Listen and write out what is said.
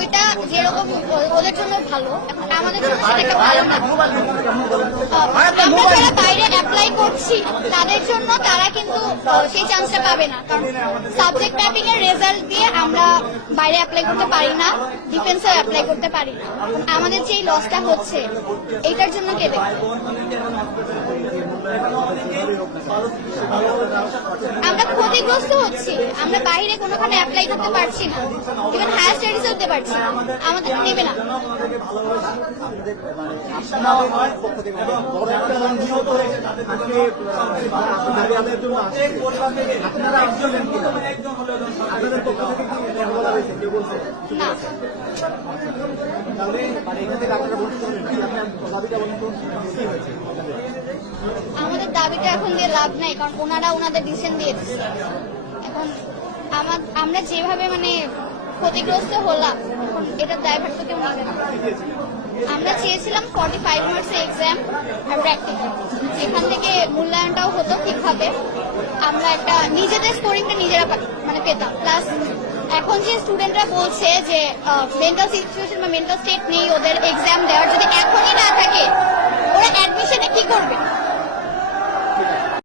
ওইটা যেরকম ওদের জন্য ভালো। আমাদের জন্য সেটা ভালো না। আমরা যারা বাইরে অ্যাপ্লাই করছি, তাদের জন্য তারা কিন্তু সেই চান্সটা পাবে না। কারণ সাবজেক্ট ম্যাপিং এর রেজাল্ট দিয়ে আমরা বাইরে অ্যাপ্লাই করতে পারি না ডিফেন্সে অ্যাপ্লাই করতে পারি না। আমাদের যে লসটা হচ্ছে, এইটার জন্য কে দেখবে? আমরা ক্ষতিগ্রস্ত হচ্ছি। আমরা বাইরে কোনোখানে অ্যাপ্লাই করতে পারছি না। ইভেন হায়ার স্টাডিজ করতে পারছি না। আমাদের তো নেবে না। না। আমাদের দাবিটা এখন দিয়ে লাভ নাই, কারণ ওনারা ওনাদের ডিসিশন দিয়ে দিচ্ছে। এখন আমার, আমরা যেভাবে মানে ক্ষতিগ্রস্ত হলাম, এখন এটার দায়ভার তো কেউ নেবে না। আমরা চেয়েছিলাম ফর্টি ফাইভ মার্কস এক্সাম আর যেখান থেকে মূল্যায়নটাও হতো ঠিকভাবে। আমরা একটা নিজেদের স্কোরিংটা নিজেরা মানে পেতাম। প্লাস এখন যে স্টুডেন্টরা বলছে যে মেন্টাল সিচুয়েশন বা মেন্টাল স্টেট নেই, ওদের এক্সাম দেওয়ার যদি এখনই